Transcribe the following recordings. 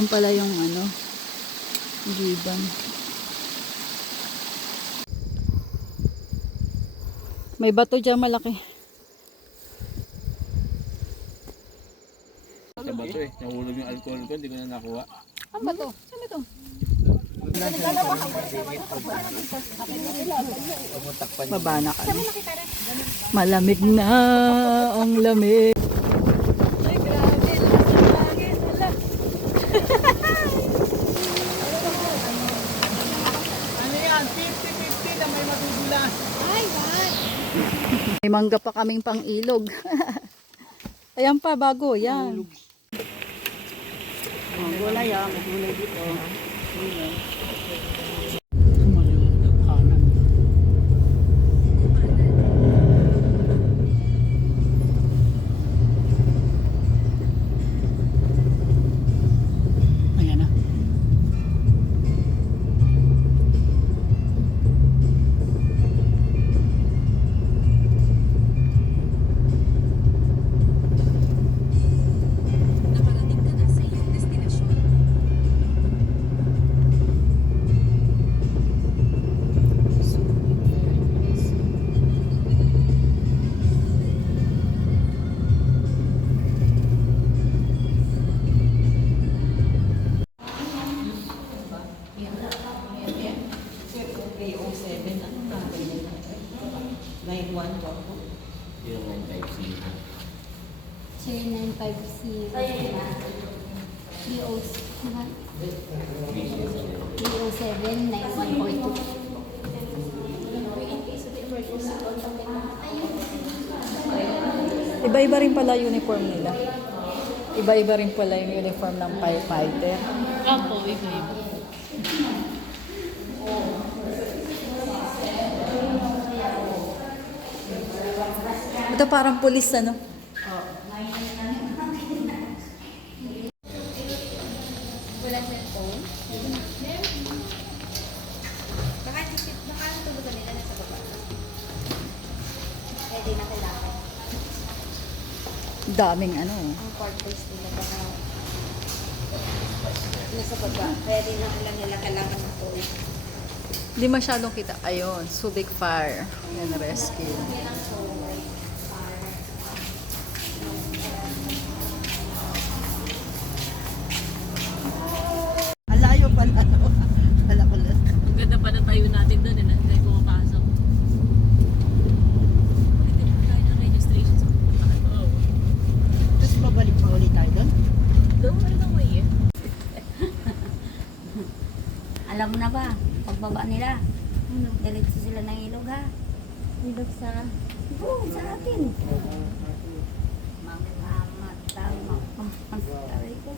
Ayun pala yung ano, giban. May bato dyan malaki. Sa bato eh. Nahulog yung alcohol ko, hindi ko na nakuha. Ano ba to? Saan ito? Baba na kami. Malamig na ang lamig. Ay, grabe. Lagin, wala. Ano yan? 50-50 na may madudulas. Ay, what? May mangga pa kaming pang ilog. Ayan pa, bago. Yan. Gulay ah, may gulay dito. Ayan na. Nakarating ka na sa iyong destinasyon. Yung 950. 0950 307 9142. Iba-iba rin pala uniform nila. Iba-iba rin pala yung uniform ng firefighter. Opo, iba-iba. Ito parang pulis ano? Wala cellphone? Baka natulog ka nila nasa baba. Pwede na kailangan. Daming ano. Ang quarters nila baka nasa baba. Kaya din lang alam nila kailangan ng tulog. Hindi masyadong kita. Ayun, Subic Fire and Rescue. Yan ang tulog. Alayo pala. Wala ko lang. Ang ganda pa na tayo natin doon, eh, hindi tayo pumapasok. Hindi mo tayo ng registration sa pupuntahan. Oo. Tapos babalik pa ulit tayo doon. Doon mo rin ang way eh. Alam mo na ba, pagbaba nila, diretso sila ng ilog ha. Ilog sa? Oo, sa atin. Mamamatang, mamamatay ko.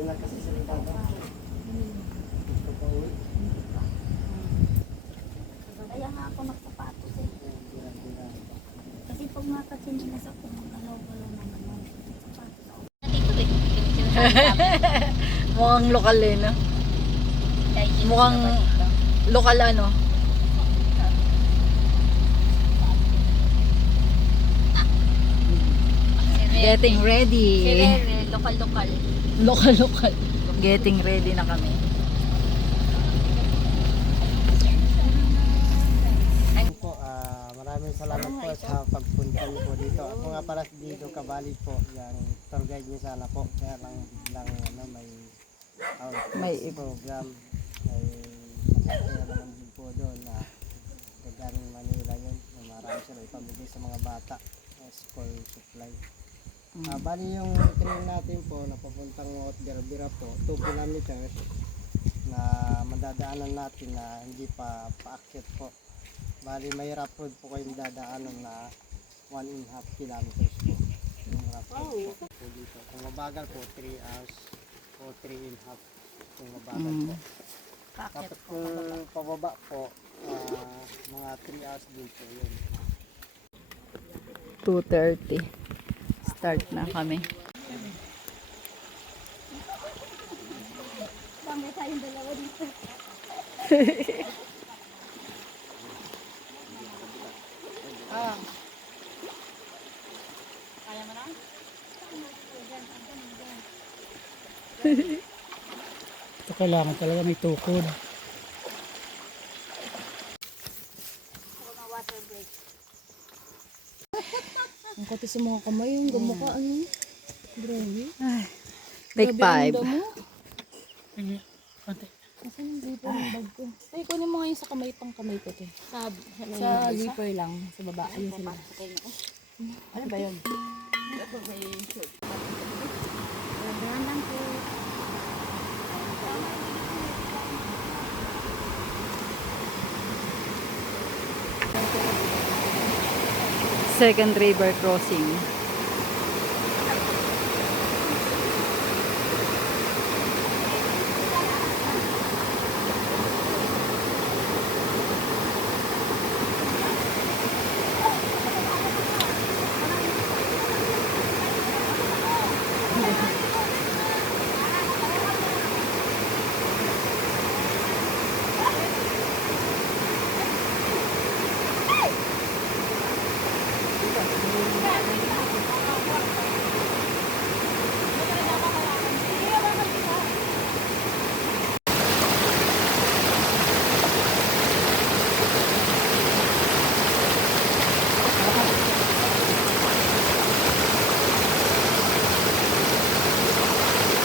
Wala kasi sa litada. Kaya nga ako nagsapatos eh. Kasi pag makachinilas ako, magalaw-galaw naman ako. Sapatos ako. Dito eh. Mukhang lokal eh, no? Mukhang lokal ano? Getting ready. Lokal-lokal. Lokal. Getting ready na kami. Po, maraming salamat po sa pagpunta niyo po dito. Ako nga pala dito kabali po, yung tour guide niyo sana po. Kaya lang ano, may program. Ay nakakaya naman din po doon na regarding Manila yun. Na marami sila ipamigay sa mga bata. School supply. Bali yung train natin po na papuntang Bira po, 2 kilometers na madadaanan natin na hindi pa paakyat po. Bali may rough road po kayong dadaanan na 1.5 kilometers po. Yung rough road po dito. Kung mabagal po 3 hours o 3.5 kung mabagal po. Tapos kung pababa po, mga 3 hours din po yun. 2:30. Start na kami. Dami tayong dalawa dito. Ito kailangan talaga may tukod. Ang kati sa mga kamay, yung gamukha, ano? Grabe. Take 5. Sige, konti. Asan yung zipper ng bag ko? Tay, kunin mo nga yung sa kamay pang kamay ko, te. Sa zipper lang, sa baba. Ayun sila. Ano ba yun? Dahan lang po. Second river crossing.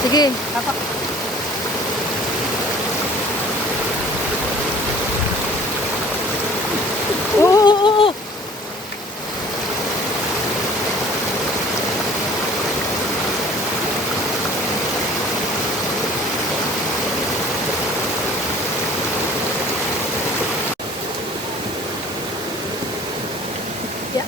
Sige, tapak. Oo, oo, oo. Yeah.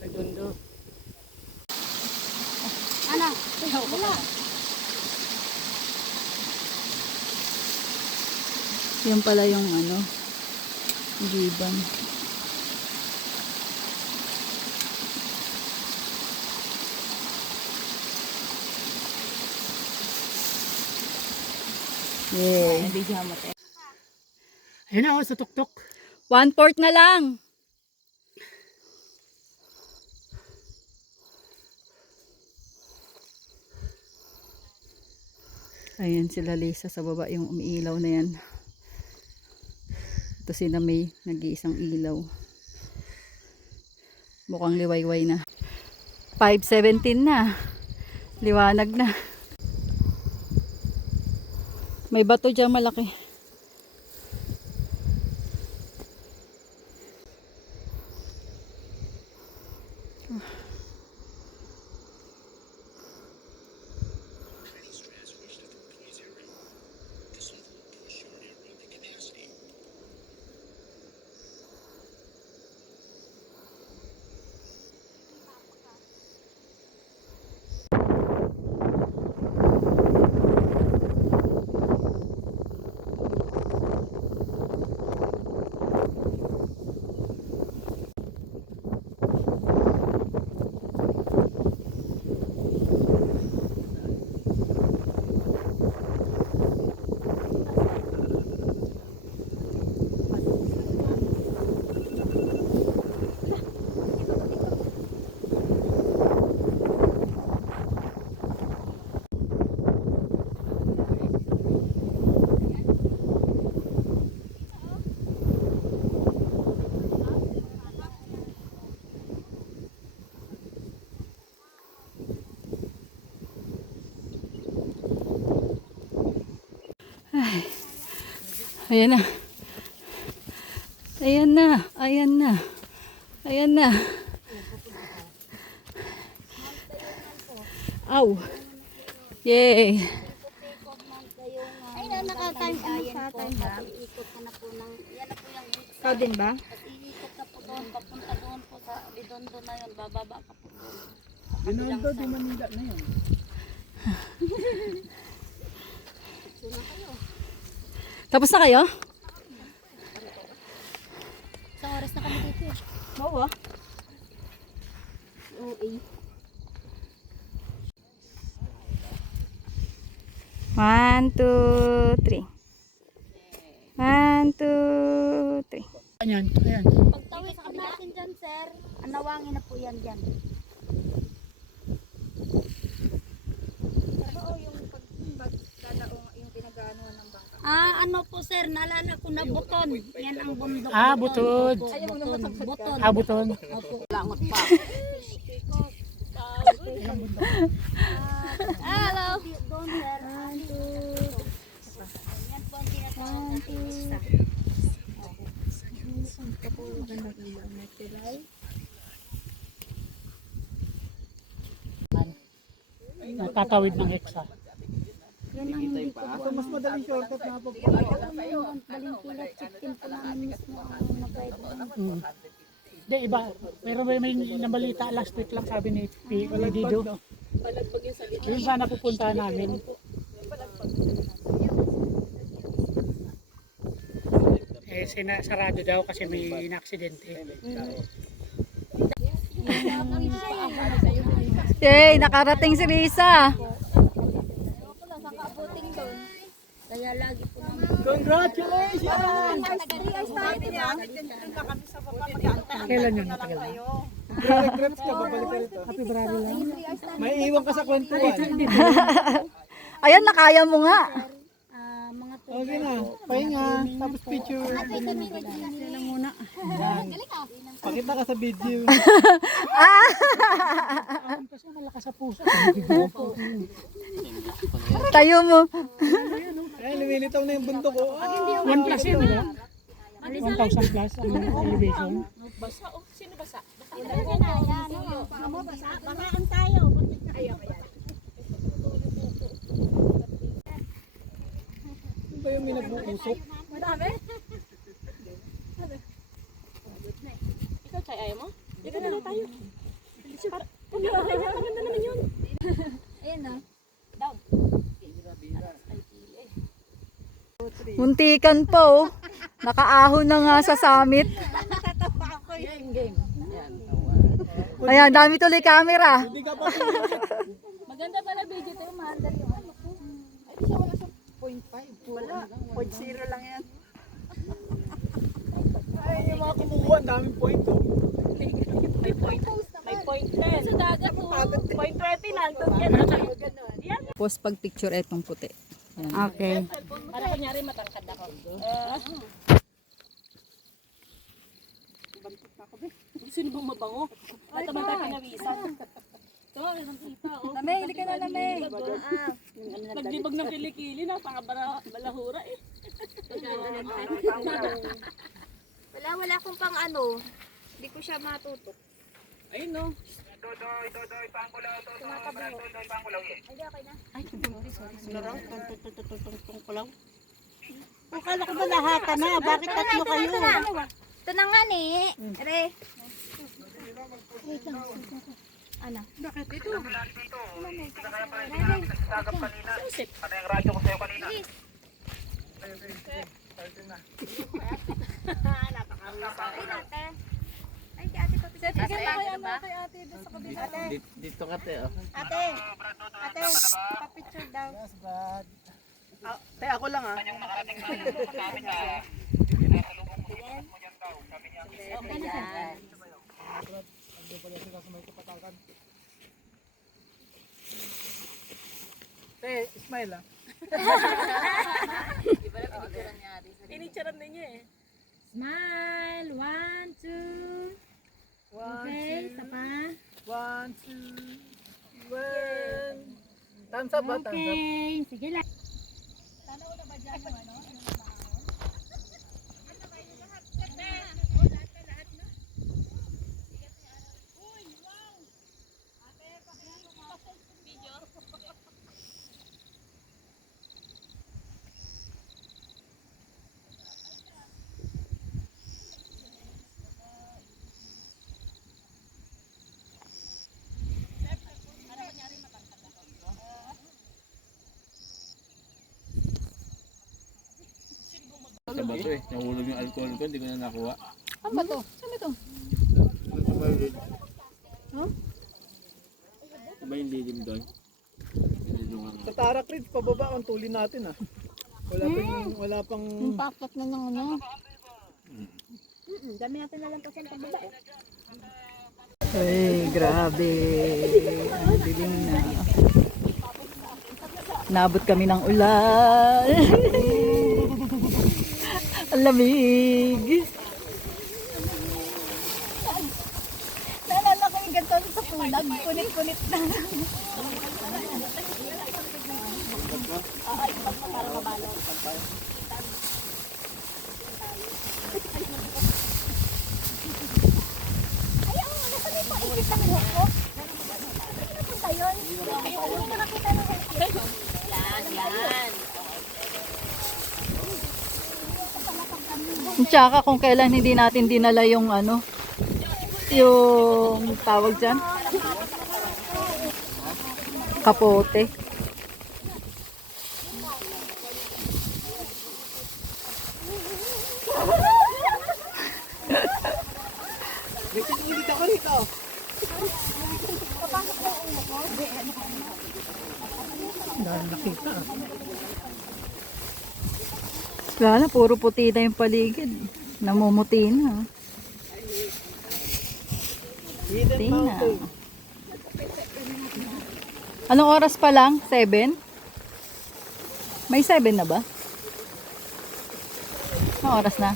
Redondo. Yan pala yung ano, giban. Yeah. Nabidyo mo, te. Ayun na, sa tuktok. 1/4 na lang. Ayan sila Lisa sa baba, yung umiilaw na yan. Ito si na may nag-iisang ilaw. Mukhang liwayway na. 5:17 na. Liwanag na. May bato dyan malaki. Ayan na. Ayan na. Ayan na. Ayan na. Aw. Yay. Ay, nakatime ka sa time ba? Iikot ka na po ng, yan na po yung Ikaw din ba? Tapos iikot ka po doon, papunta doon po sa Bidondo na yun, bababa ka po doon. Binondo, di Manila na yun. Tapos na kayo? Isang oras na kami dito eh. Oo. Oo eh. 1, 2, 3. 1, 2, 3. Ayan, ayan. Pagtawid po natin dyan, sir, anawangin na po yan dyan. Ano po sir, naalala ko na buton. Yan ang bundok. Ah, butod. Buton. Buton. Ah, buton. Opo. Hello. Doon sir. Yan po ang tinatawag na pista. Tatawid ng hexa. Yan ang hindi ko po. Mas madaling shortcut na po. Balingkilat, chicken po namin mismo ang napwede. Hindi, iba. Pero may nabalita last week lang sabi ni Dido. Yung sana pupunta namin. Eh, sarado daw kasi may inaksidente. Yay, nakarating si Risa. Kaya lagi po namin. Congratulations! Kailan yun? Matagal na? Regrets ka, babalik ka rito. Happy February lang. May iwan ka sa kwentuhan. Ayan, nakaya mo nga. Mga Okay na, pahinga, tapos picture. Yan. Pakita ka sa video. Kasi malakas sa puso. Tayo mo. Ay, lumilitaw na yung bundok ko. 1 plus yun, di ba? 1,000 plus ang elevation. Bakaan tayo. Ano ba yung may nag-uusok? Ikaw, Chay, ayaw mo? Dito na lang tayo. Ayan na. Muntikan pa oh. Nakaahon na nga sa summit. Ayan, dami tuloy camera. Hindi ka pa Maganda pala video to, mahal yung ano ko. Ay, di siya wala sa 0.5. Wala. 0.0 lang yan. Ay, yung mga kumukuha, ang daming point oh. May 0.10. Sa dagat to. 0.20 nandun yan. Yan. Post pag picture etong puti. Ayan. Okay. Para kunyari matangkad ako. Sino bang mabango? At naman tayo pinawisan. Ito, isang kita. Lamay, hindi ka na lamay. Naglibag ng kilikili na, balahura eh. Wala akong pang ano. Hindi ko siya matutok. Ayun no. Akala ko ba lahata na? Bakit tatlo kayo? Ito na nga ni. Re. Ano? Ay, di ate papi. Dito ka te, oh. Ate, papicture daw. Yes, Brad. Te, ako lang ah. Te, smile ah. Inicharap na niya eh. Smile. 1, 2. Okay, isa pa. 1, 2, 1. Thumbs up ba? Thumbs up. Okay, sige lang. Sa bato eh. Nahulog yung alcohol ko, hindi ko na nakuha. Ano ba to? Saan ito? Diba yung lilim doon? Nilungan ko. Tarak Ridge, pababa ang tulin natin ah. Wala pang Yung packet na ng ano. Dami natin na lang kasi pababa eh. Ay, grabe. Ang dilim na. Nabot kami ng ulan. Ang lamig. Naalala ko yung ganito sa tulag. Kunit-kunit na. Ayaw, nasa may paikit ang buhok ko. Ano napunta yun? Hindi nakakita ng buhok. Tsaka kung kailan hindi natin dinala yung ano, yung tawag dyan, kapote. Dahil nakita. Wala na, puro puti na yung paligid. Namumuti na. Puti na. Anong oras pa lang? 7? May 7 na ba? Anong oras na?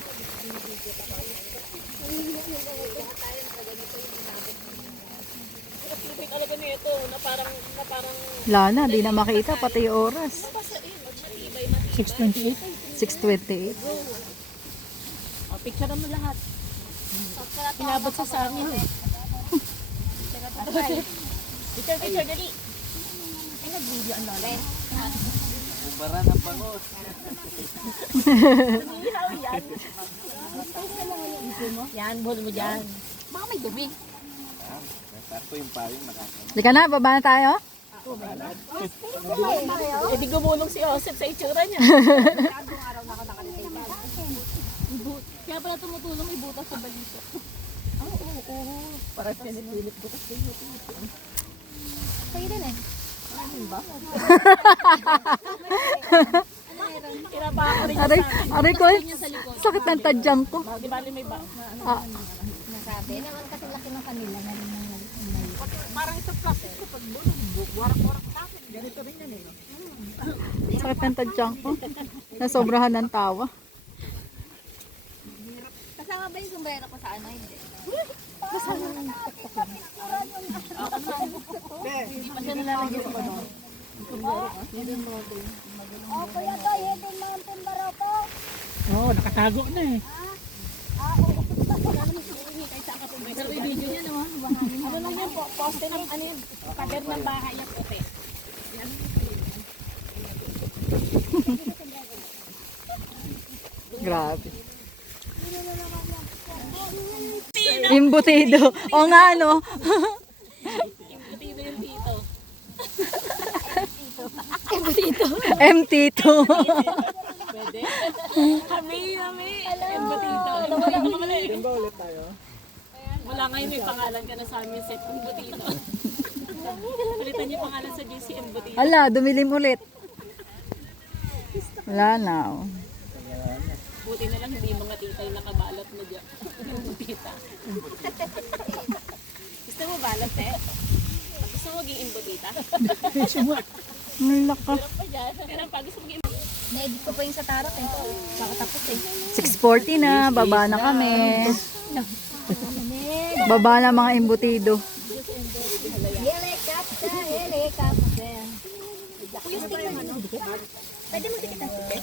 Yung talaga nito na parang Wala na, di na makita pati yung oras. 6:28. 6:28. picture mo lahat. Inabot sa amin. Picture, dali. Ay, nag-video ang lolet. Bara ng bangos. Yan, buhol mo dyan. Baka may dumi. Sakto yung pawing makakama. Di ka na, baba na tayo? Eh di gumulong si Joseph sa itsura niya. Kaya pala tumutulong ibutas sa balito. Oo. Para pinipilit butas sa iyo. Sa'yo din eh. Kinapa ko rin Aray, sa akin. aray ko, Niya sa likod. sakit ng tadyang ko. Di bali may ba? Ah, Nasabi naman kasi laki ng kanila. Parang ito plastic ko pag bulong. Warak-warak sa akin. Ganito rin yan eh. sakit ng tadyang ko. Nasobrahan ng tawa. Kasama ba yung sombrero ko sa ano? Hindi. Hindi pa siya nalalagyan sa ano. Oh, kuya to, Hidden Mountain Baroko. Oo, nakatago na eh. Pero may video niya naman. Ano lang yan po? Poste ng ano yun? Pader ng bahay yung puti. Grabe. Imbutido. O nga, no? Imbutido yung tito. MT2. Pwede? Kami. Imbutido. Timba ulit tayo. Wala ngayon may pangalan ka na sa amin set. Imbutido. Palitan niyo pangalan sa GC Imbutido. Ala, dumilim ulit. Wala na. Oh. Buti na lang hindi yung mga tita yung nakabalot mo dyan. Imbutita. Gusto mo balot eh? Gusto mo maging imbutita? Ang laka. Pero pag gusto mo maging Na-edit ko pa yung sa tarot eh. Kakatapos eh. 6:40 na. Baba na kami. Baba na mga imbutido. Helicopter, helicopter. Kuya, stick na ano? Pwede mo dikit ang stick?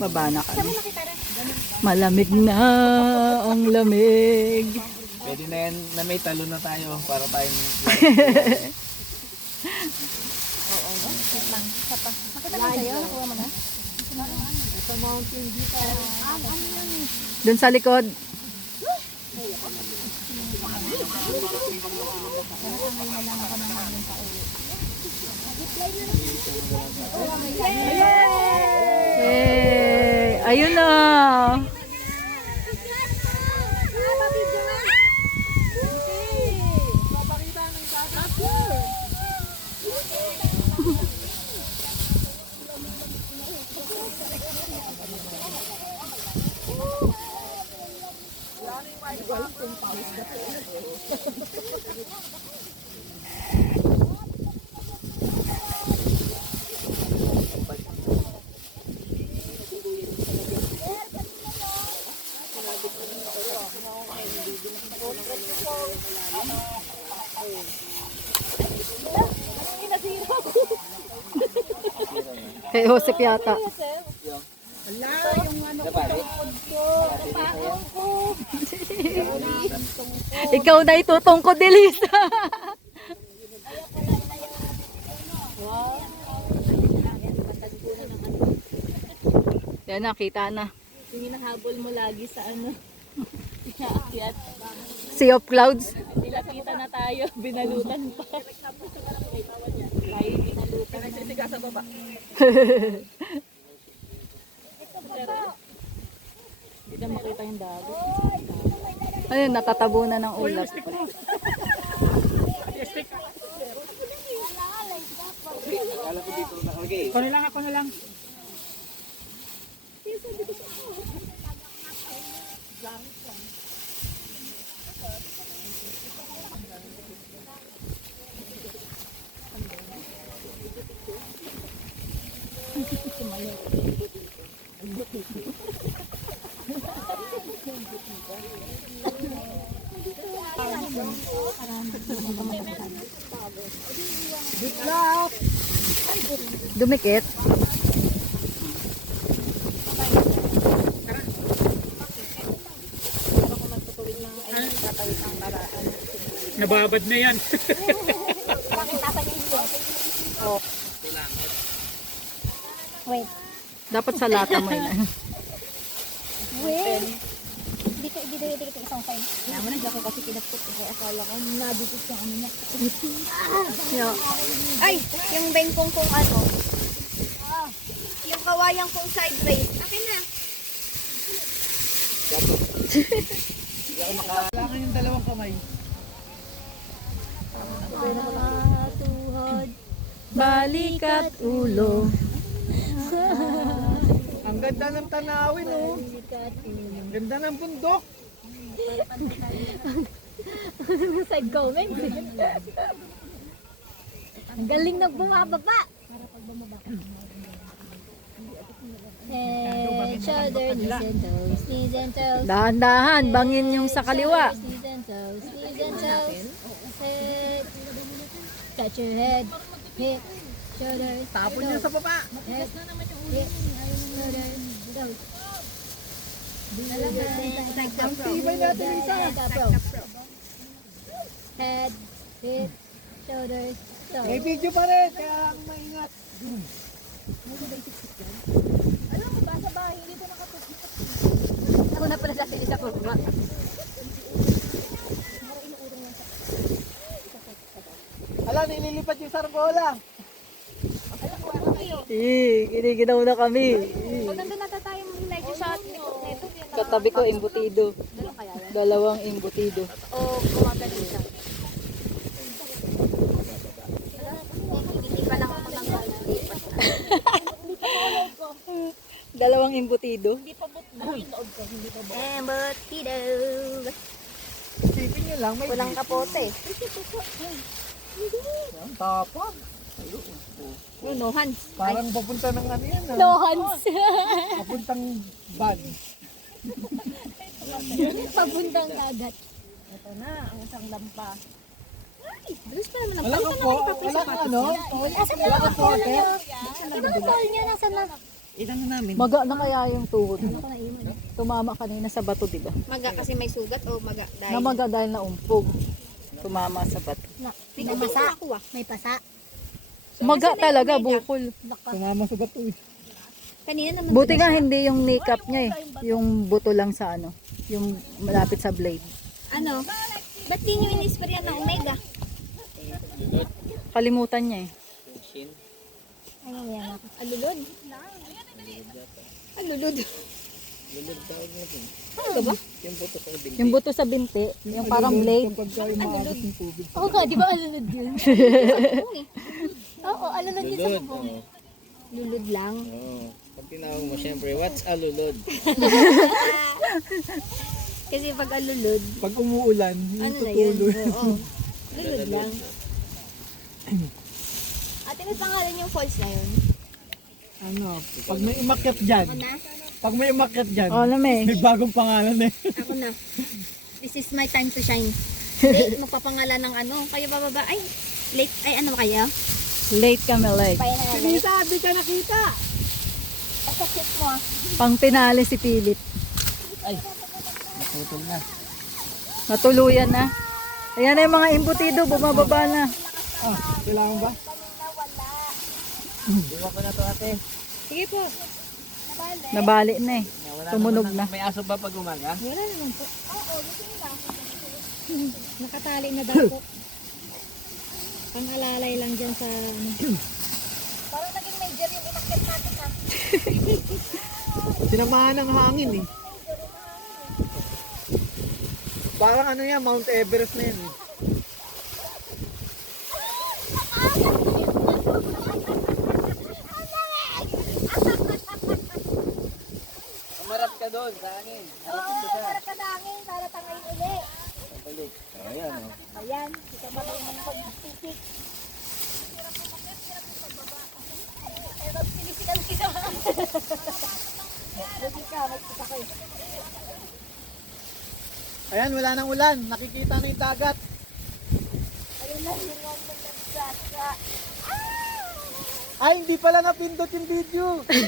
Baba na kami. Malamig na ang lamig. Pwede na yan na may talo na tayo para tayong... Makita mo sa'yo, nakuha mo na? Doon sa likod. Yay! Ayun na. Kay Joseph yata. Ikaw na itutong ko, Delis. Yan na, kita na. Yung hinahabol mo lagi sa ano. Inaakyat. Sea of Clouds. Nilakita na tayo. Binalutan pa. Tayo binalutan. Nagsisiga sa baba. Hindi na makita yung dagat. Ayun, natatabunan ng ulat. Ako na lang, ako na lang. Dumikit. Nababad na yan. Wait. Dapat sa lata mo yun. Wait. Hindi kita isang sign. Naman na ako kasi kinapot ko. Akala ko nadikit yung ano niya. Yeah. Ay! Yung bengkong kong ano. Yung kawayang kong side race. Akin na. Kailangan yung dalawang kamay. Tuhod. Balik at ulo. Ang ganda ng tanawin, oh. Ang ganda ng bundok. Side comment. Ang galing na bumababa. Head, shoulder, knees and toes, knees and toes. Dahan-dahan, bangin yung sa kaliwa. Knees and toes, knees and toes. Head, touch your head, hip, shoulders. Tapon niya sa baba. Head, hip, shoulders, toes. Ang tibay natin, Lisa. Head, hip, shoulders, May toes. video pa rin, kaya ang maingat. Ako na pala sa isa ko. Ala, nililipat yung sarbola. Kiniginaw na kami. Pag nandun na tayo medyo sa neto. Katabi ko, imbutido. Dalawang imbutido. O gumagaling siya. Hindi pa lang ako ng Dalawang imbutido. Embutido. Sipin nyo lang, may Walang kapote. Ang tapang. No hands. Parang papunta ng ano yan, ah. No hands. Papuntang bag. Papuntang dagat. Ito na, ang isang lampa. Bilis pa naman. Wala kang po, wala kang ano? Asan na ang phone niya? Ano ang phone niya? Nasaan na? Maga na kaya yung tuhod mo. Tumama kanina sa bato, di ba? Maga kasi may sugat o maga dahil? Namaga dahil naumpog. Tumama sa bato. May pasa. May pasa. Maga talaga, bukol. Tumama sa bato eh. Kanina naman. Buti nga hindi yung makeup niya eh. Yung buto lang sa ano. Yung malapit sa blade. Ano? Ba't di nyo in-spray ng Omega? Kalimutan niya eh. Ano yan ako? Alulod? Alulod. Lulod tawag natin. Ano ba? Yung buto sa binti. Yung buto sa binti, yung parang blade. Kapag kayo maabot ng tubig. Oo nga, di ba alulod yun? Oo, alulod yun sa Lulod. bubong. Oo. Lulod lang. Oo. Pag tinawag mo, syempre, what's a lulod? Kasi pag alulod, Pag umuulan, yung ano na yun? tutuloy. Oo. Lulod lang. Ate, may pangalan yung falls na yun? Ano, pag may umakyat dyan, Ako na? pag may umakyat dyan, Oh, lamig. may bagong pangalan eh. Ako na. This is my time to shine. Hindi, magpapangalan ng ano. Kayo bababa. Ay, late. Ay, ano kayo? Late kami, late. Paya na late. Sabi ka nakita! Pasakit mo ah. Pang pinali si Philip. Naputol na. Natuluyan na. Ayan na yung mga imbutido, bumababa na. Ah, kailangan ba? Diwa ko na to ate. Sige po. Nabali na eh. Tumunog na. May aso ba pag umaga? Wala naman po. Nakatali na daw po. Pang-alalay lang dyan sa ano. Parang naging major yung inakyat natin ha. Sinamahan ng hangin eh. Parang ano yan, Mount Everest na yan eh. Umarap ka doon sa hangin. Oo, para kadangin, para tangayin uli. Balik. Ayan oh. Ayan, kita ba yung pag-sisik? Ay, mag-sinisikal kita. Lagi ka, magkita kayo. Ayan, wala nang ulan. Nakikita na yung dagat. Ayun na, yung mga nagsasa. Ay, hindi pala napindot yung video. Akit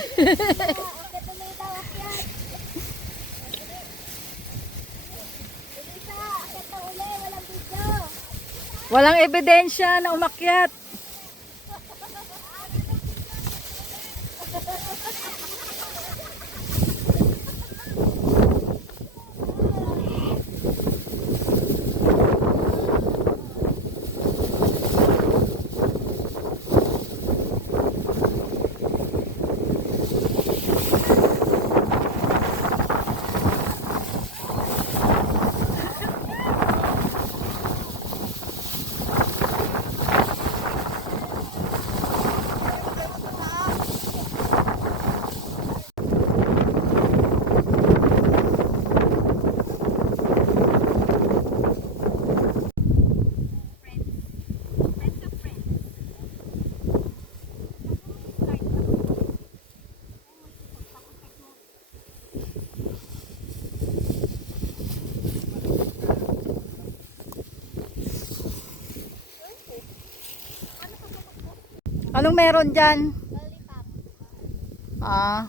na may tawak yan. Isa, akit na uli, walang video. Walang ebidensya na umakyat. Anong meron dyan? Ah,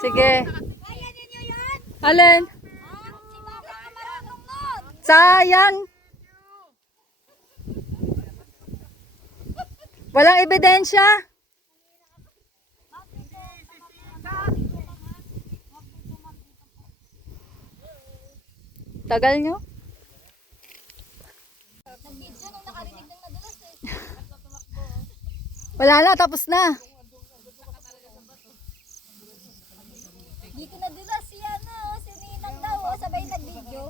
sige. Alin? Sayang. Walang ebidensya. Tagal nyo? Wala na, tapos na. Dito na dula si ano, si Ninang daw, oh, sabay nag-video.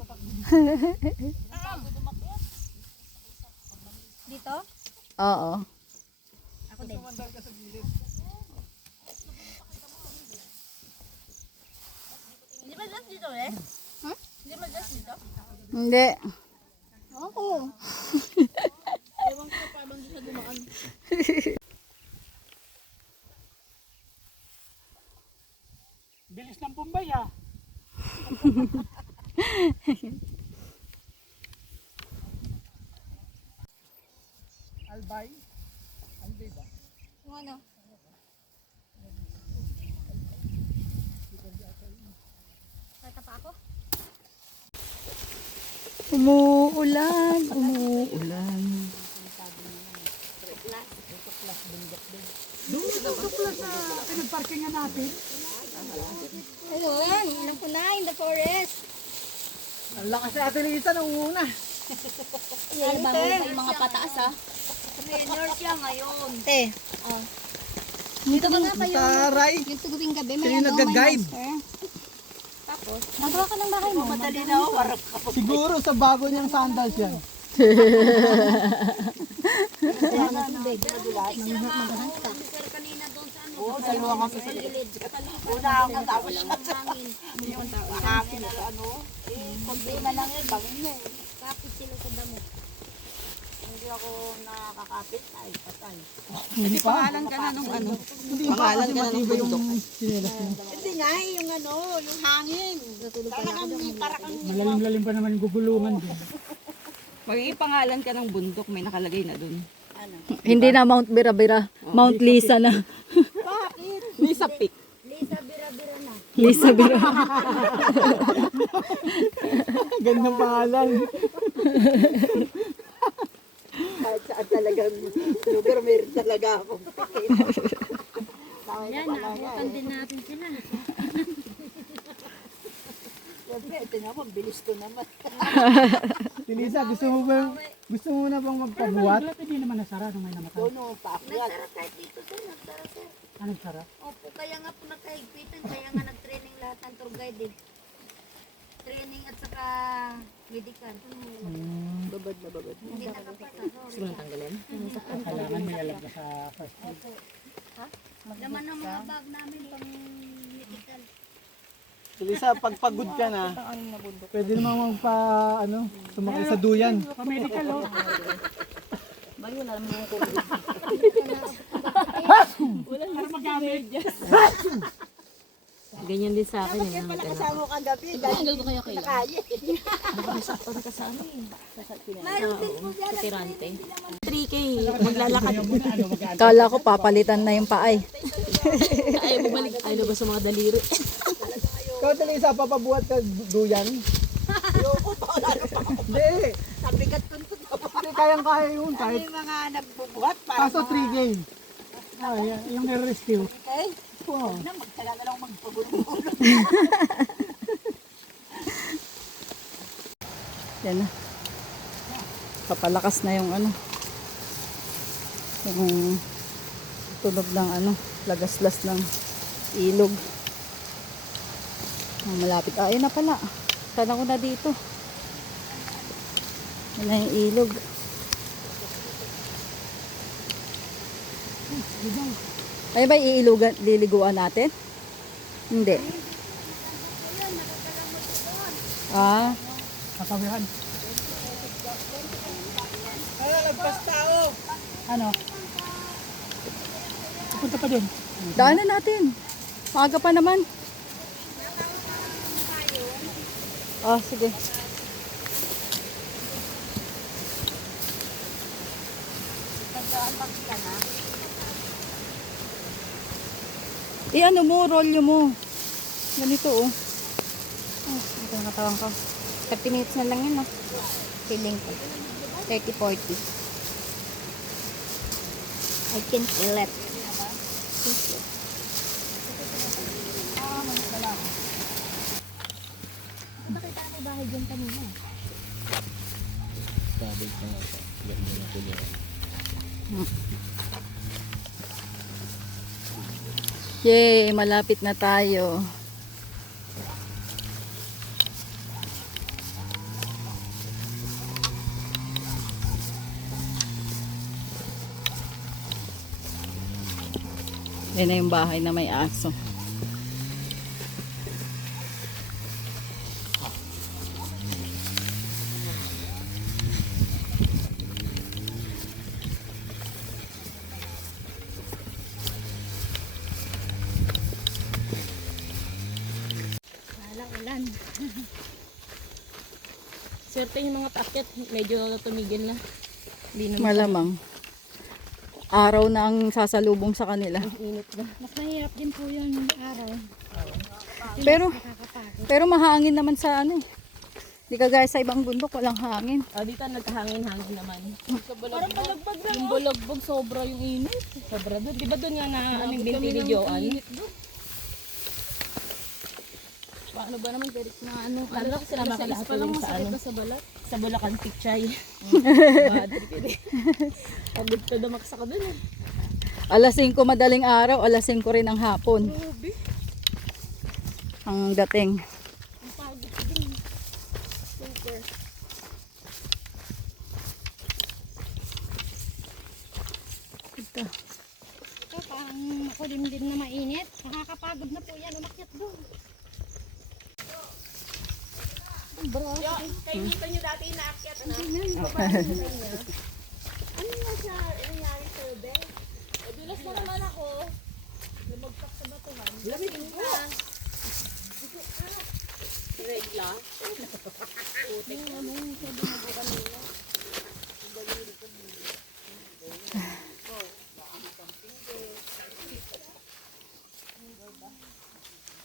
Dito? Oo. Ako din. Hindi ba just dito eh? Hindi ba just dito? Hindi. Oo. Bilis ng Bombay ah. Albay? Albay ba? Yung ano? Kata pa ako? Umuulan, umuulan. Pinagparkingan natin. Ayun, ilang po na in the forest. Ang lakas na Ate Lisa nung una. Ano ba yung mga pataas ah? Trainer siya ngayon. Te. Dito ba nga kayo? Taray. Yung tugubing gabi, may Sino ano, nagga-guide? may monster. Tapos, magawa ka ng bahay mo. Madali na ako. Siguro sa bago niyang sandals yan. Oo, dalawa kasi sa gilid. Una ako natapos siya. Yung hangin na ano. Kunti na lang yun, bangin na eh. Kapit sila sa damo. Hindi ako nakakapit, ay patay. Hindi pa. Pangalan ka na nung ano. Hindi pa kasi matibay yung sinelas niya. Hindi nga eh, yung ano, yung hangin. Talagang parang Malalim-lalim pa naman yung gugulungan din. Pangalan ka ng bundok, may nakalagay na dun. Hindi na Mount Birabira, Mount Lisa na. Lisa Peak. Lisa Bira-Bira na. Lisa Bira. Gandang pangalan. Kahit saan talagang lugar, meron talaga ako. Yan, naabutan din natin sila. Siyempre, ito naman, bilis ko naman. Si Lisa, gusto mo na bang magpabuhat? Ba't hindi naman nasara nung may namatay? Puno, paakyat. Nagsara kahit dito sir, nagsara sir. Anong sara? Opo, kaya nga po nagkahigpitan, kaya nga nag-training lahat ng tour guide eh. Training at saka medical. Babad na babad. Hindi nakapasok. Gusto mo nang tanggalin? Kailangan may alam ka sa first aid. Laman ng mga bag namin pang medical. Si Lisa, pag pagod ka na, pwede naman sumakay sa duyan. Pa-medical oh. Bali, wala naman yung COVID. Wala na magamit. Ganyan din sa akin. Yan pala kasama ka gabi, dahil ko kaya kayo. kaya. Nakasaktan ka sa ano eh. Mayroon din po yan. Sa tirante. 3K. Maglalakad. Kala ko papalitan na yung paay. Ayaw mo balik. Ayaw ba sa mga daliri? Ikaw, Ate Lisa, papabuhat ka duyan? Ayoko pa, wala na pa. Hindi. Sabigat ko ito. Hindi, kayang-kaya yun. Kahit May mga nagbubuhat para kaso 3 game. Oh, yung nire-rescue. okay. Wow. Na, magtaga na lang magpagulo. Yan na. Papalakas na yung ano. Yung tunog ng ano, lagaslas ng ilog. Malapit. Ayun na pala. Tala ko na dito. Yan na yung ilog. Ay ba iilugan, liliguan natin? Hindi. Ah, Kasabihan. Ano? Pupunta pa dun. daanan natin. Maaga pa naman. Ah, sige. Ano mo, rolyo mo. Ganito oh. Ito ang katawan ko. 30 minutes na lang yun ah. Feeling ko. 30-40. I can feel it. Sabi ko nga sa ganda na tuloy. Yay, malapit na tayo. Yan na yung bahay na may aso. Ulan. Swerte yung mga paakyat. Medyo tumigil na. Malamang. Araw na ang sasalubong sa kanila. Mas mahirap din po yung araw. Pero mahangin naman sa ano eh. Di ka guys sa ibang bundok, walang hangin. Dito nagkahangin-hangin naman. Parang palagbag na. Yung balagbag, sobra yung init. Sobra doon. Di ba doon nga na yung binti ni Joanne? Paano ba naman, Derek, na ano? Lalo kasi naman ka lahat lang sa ano? Sa balat? Sa Bulacan Pichay. Madrid yun eh. Pagod ka damaksa ka doon eh. Alas 5 madaling araw, alas 5 rin ang hapon. Grabe. Ang dating. Ang pagod ka din. Super. Ito. Ito, parang makulimlim na mainit. Nakakapagod na po yan, umakyat doon. Kainitan nyo dati inaakyat na. Ano nga siya nangyari sa bed? Madulas na naman ako. Lumagpak sa batuhan. Lamig ko. Regla. Putik. Ano yung sabi mo ko kanina?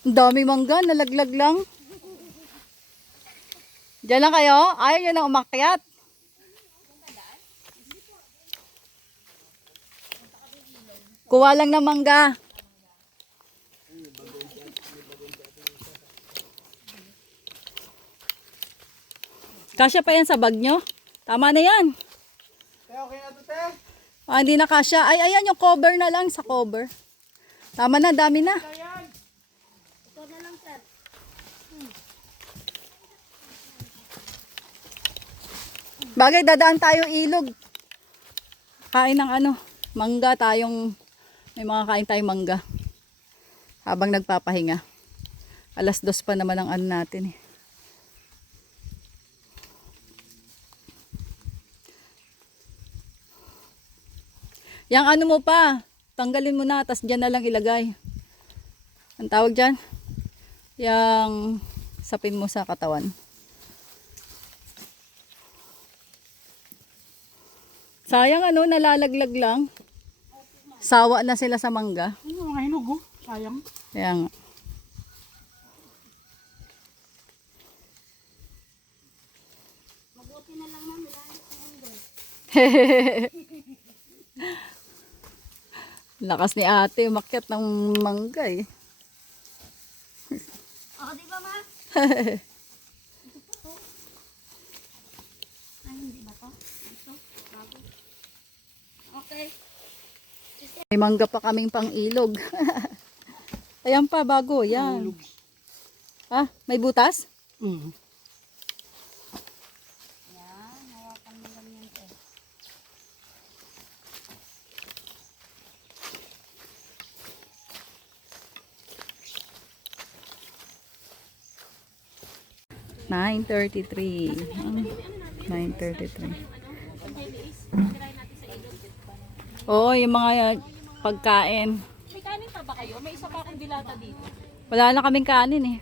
Ang dami mangga, nalaglag lang. Diyan lang kayo? Ayaw nyo lang umakyat. Kuha lang ng mangga. Kasya pa yan sa bag nyo? Tama na yan. Okay na to, te? Hindi na kasya. Ay, ayan yung cover na lang sa cover. Tama na, dami na. Bagay, dadaan tayo ilog. Kain ng ano, mangga tayong, may mga kain tayong mangga. Habang nagpapahinga. Alas 2 pa naman ang ano natin eh. Yang ano mo pa, tanggalin mo na, tas dyan na lang ilagay. Ang tawag dyan? Yang sapin mo sa katawan. Sayang ano, nalalaglag lang. Sawa na sila sa mangga. Ano, mga hinog oh. Sayang. Kaya nga. Mabuti na lang namin lahat ng mundo. Lakas ni ate, umakyat ng mangga eh. Oh, di ba, ma? Ay, hindi ba to? Ito, bago. Okay. May mangga pa kaming pang ilog. Ayan pa, bago. Yan. Ah, may butas? Mm. Yan, hawakan mo lang yan, te. $9.33. 9.33. Oo, yung mga pagkain. May kanin pa ba kayo? May isa pa akong dilata dito. Wala na kaming kanin eh.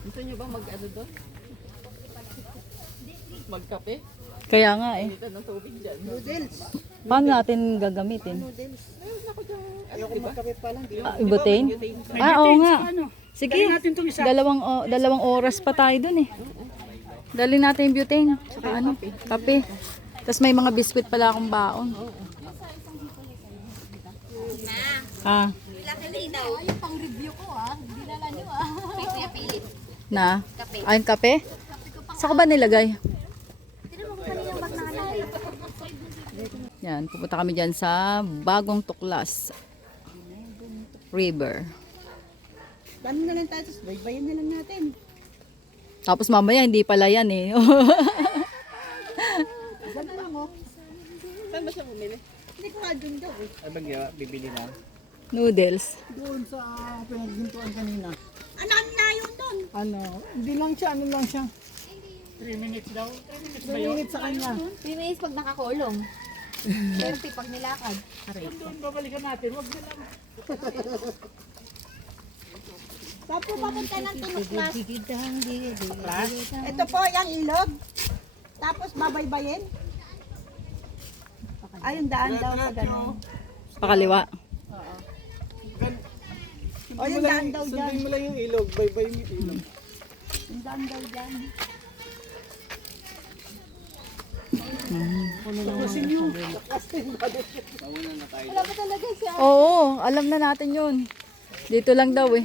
Gusto nyo ba mag-ano doon? Magkape? Kaya nga eh. Ito ng tubig dyan. Paano natin gagamitin? Ayoko magkape pa lang. Ibutin? Oo nga. Sige. Dali natin itong isa. Dalawang oras pa tayo dun eh. Dali natin yung butane. Tsaka ano, kape. Tapos may mga biskwit pala akong baon. Ah, Yung pang-review ko, dinala nyo, Kay Kuya Philip. na? Ayun, kape? Saan ko ba nilagay? Sino mo kanina yung bag na kalay? Yan, pupunta kami dyan sa Bagong Tuklas River. Dami na lang tayo, tapos baybayin na lang natin. Tapos mamaya hindi pala yan eh. Ganda lang, Saan ba siya bumili? Hindi ko nga dun daw, Ay, bagyo, bibili na. Noodles. Doon sa pinaghintuan kanina. Anak na yun dun. Ano, hindi lang siya, ano lang siya. 3 minutes daw. 3 minutes ba yun? 3 minutes sa kanya. 3 minutes pag nakakulong. 30 pag nilakad. Doon babalikan natin. Wag na lang. Saan po papunta ng Tunog Class? Class? Ito po yung ilog. Tapos babaybayin. Ay, yung daan daw sa ganun. Pakaliwa. Ayun, daan daw dyan. Sundin mo lang yung ilog. Bye-bye yung ilog. Yung daan daw dyan. Oo, alam na natin yun. Dito lang daw eh.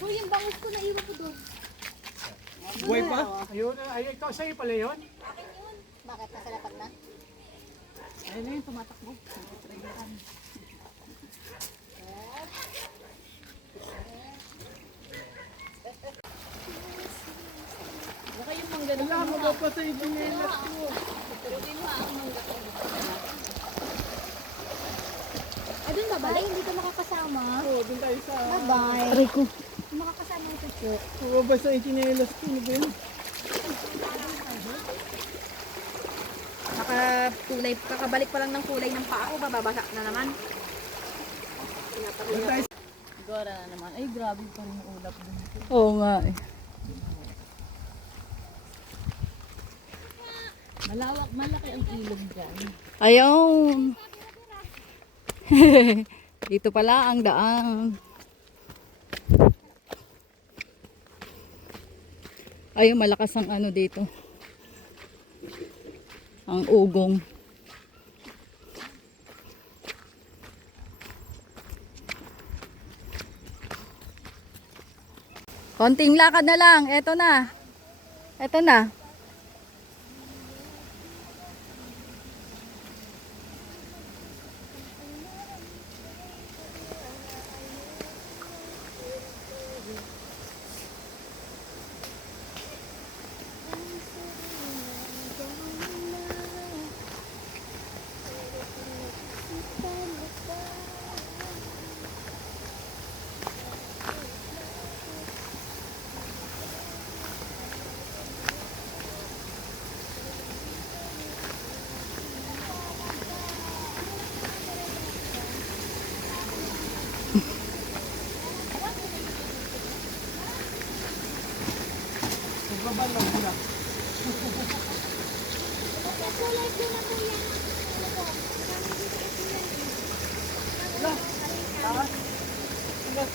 Uy, yung bangus ko na iwan ko doon. Buhay pa? Ayun, ayun, ikaw sa'yo pala yun. Bakit? Nasa lapat na? Ayun na yun, tumatakbo. Wala mo ba pa sa itinilak ko? Ay, doon babalik? Hindi ka makakasama. Oo, dun tayo sa... Bye-bye. Aray ko. Makakasama ito po. Oo ba sa itinilak ko? Ano ba yun? Kakabalik pa lang ng kulay ng paa ko, bababasa na naman. Gora na naman. Ay, grabe pa rin yung ulap dun. Oo nga eh. Malaki ang ilog dyan. Ayun. Dito pala ang daan. Ayun, malakas ang ano dito. Ang ugong. Konting lakad na lang. Eto na. Eto na.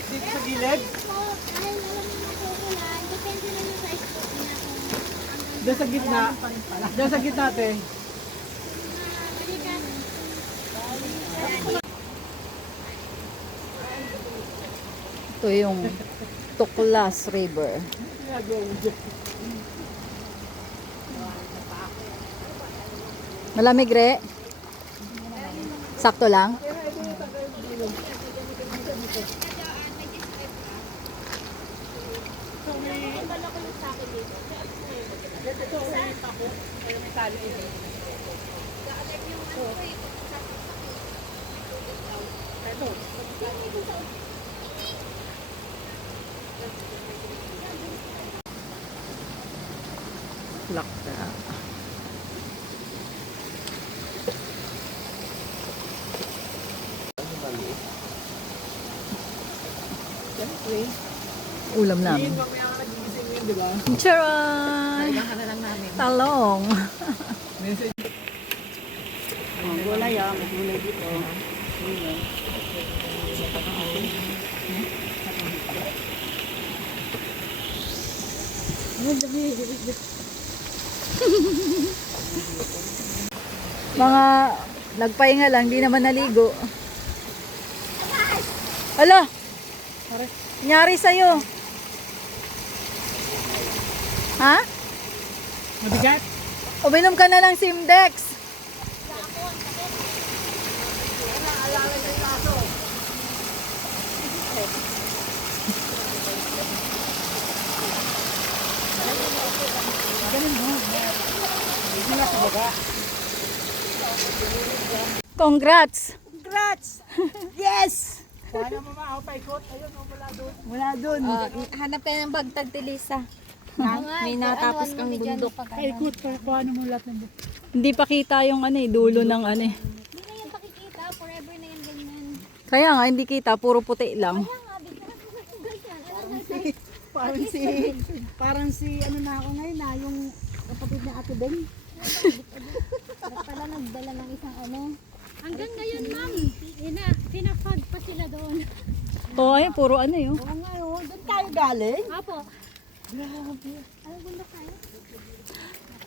Dito sa gilid? Diyan sa gitna. Diyan sa gitna natin. Ito yung Tuklas River. Malamig, Re? Sakto lang? Lakda. Ulam namin. Mamaya ka nagigising yun, di ba? Charon! Talong. Gulay ah, may gulay dito. Mga nagpahinga lang, di naman naligo. Ala! Nangyari sa'yo? Ha? Mabigat. Uminom ka na ng Simdex. Congrats! Congrats! Yes! Paano mo ma? Paikot. Ayun, wala doon. Wala dun. Hanap tayo ng bagtag Tilisa. May natapos kang bundok. Paikot. Paano mo lahat ng Hindi pa kita yung ano eh, dulo ng ano eh. Hindi na yan pakikita. Forever na yan ganyan. Kaya nga, hindi kita, puro puti lang. Parang si ano na ako ngayon na yung kapatid ni Ate Ben. Ba't pala nagdala ng isang ano? Hanggang ngayon, ma'am, pinapag pa sila doon. Oo, ayun, puro ano yun. Oo nga, oh. Doon tayo galing. Apo.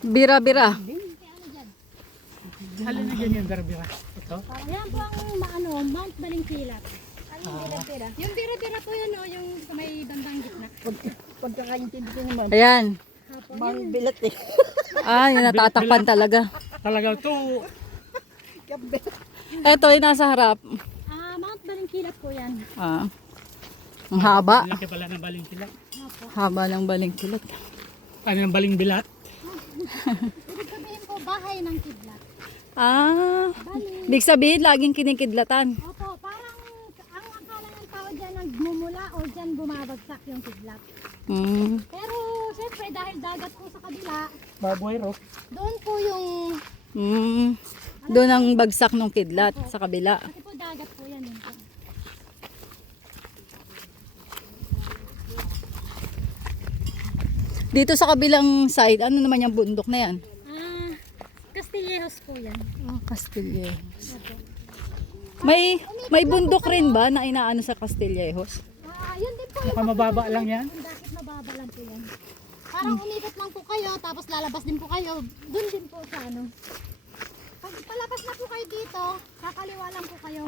Bira-bira. Alin na dyan yung bira-bira? Ito? Yan po ang Mount Balingkilat. Yung bira-bira po yun, oh, yung sa may bandang gitna. Pagkakaintindi ko naman. Ayan. Mang bilat eh. Ah, yung natatakpan talaga. Talaga ito. Ito yung nasa harap. Mount Balingkilat po yan. Ah. Ang haba. Laki pala ng baling bilat. Haba ng balingkilat. Ano ng baling bilat? Ibig sabihin po, bahay ng kidlat. Ah. Big sabihin, laging kinikidlatan. Opo, parang ang akala ng tao dyan nagmumula o dyan bumabagsak yung kidlat. Mm. Pero, syempre, dahil dagat po sa kabila, Baboy ro. doon po yung, Mm. Doon ang bagsak ng kidlat sa kabila. kasi po dagat po yan. Yun po. Dito sa kabilang side, ano naman yung bundok na yan? Castillejos po yan. Castillejos. May bundok rin ba na inaano sa Castillejos? Yun din po Baka mababa lang yan. yung dakit mababa lang po yan. Parang umikot lang po kayo, tapos lalabas din po kayo. Doon din po sa ano. Pag palabas na po kayo dito, kakaliwa lang po kayo.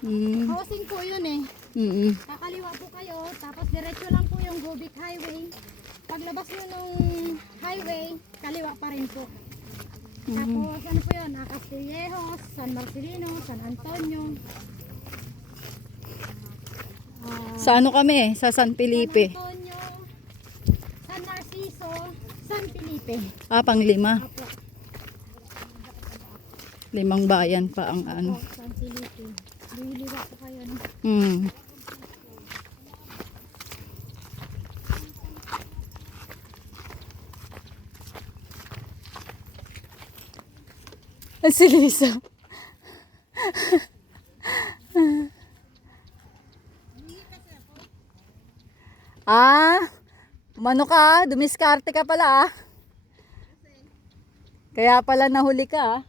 Mm. Housing po yun eh. Mm. Kakaliwa po kayo, tapos diretso lang po yung Gubic Highway. Paglabas nyo nung highway, kaliwa pa rin po. Tapos ano po yun, Castillejos, San Marcelino, San Antonio. Sa ano kami? Sa San Felipe. San Antonio, San Narciso, San Felipe. Ah, pang lima. 5 bayan pa ang ano. San Felipe. Liliwa po kayo. No? Mm. Si Lisa. Mano ka, dumiskarte ka pala ah. Kaya pala nahuli ka ah.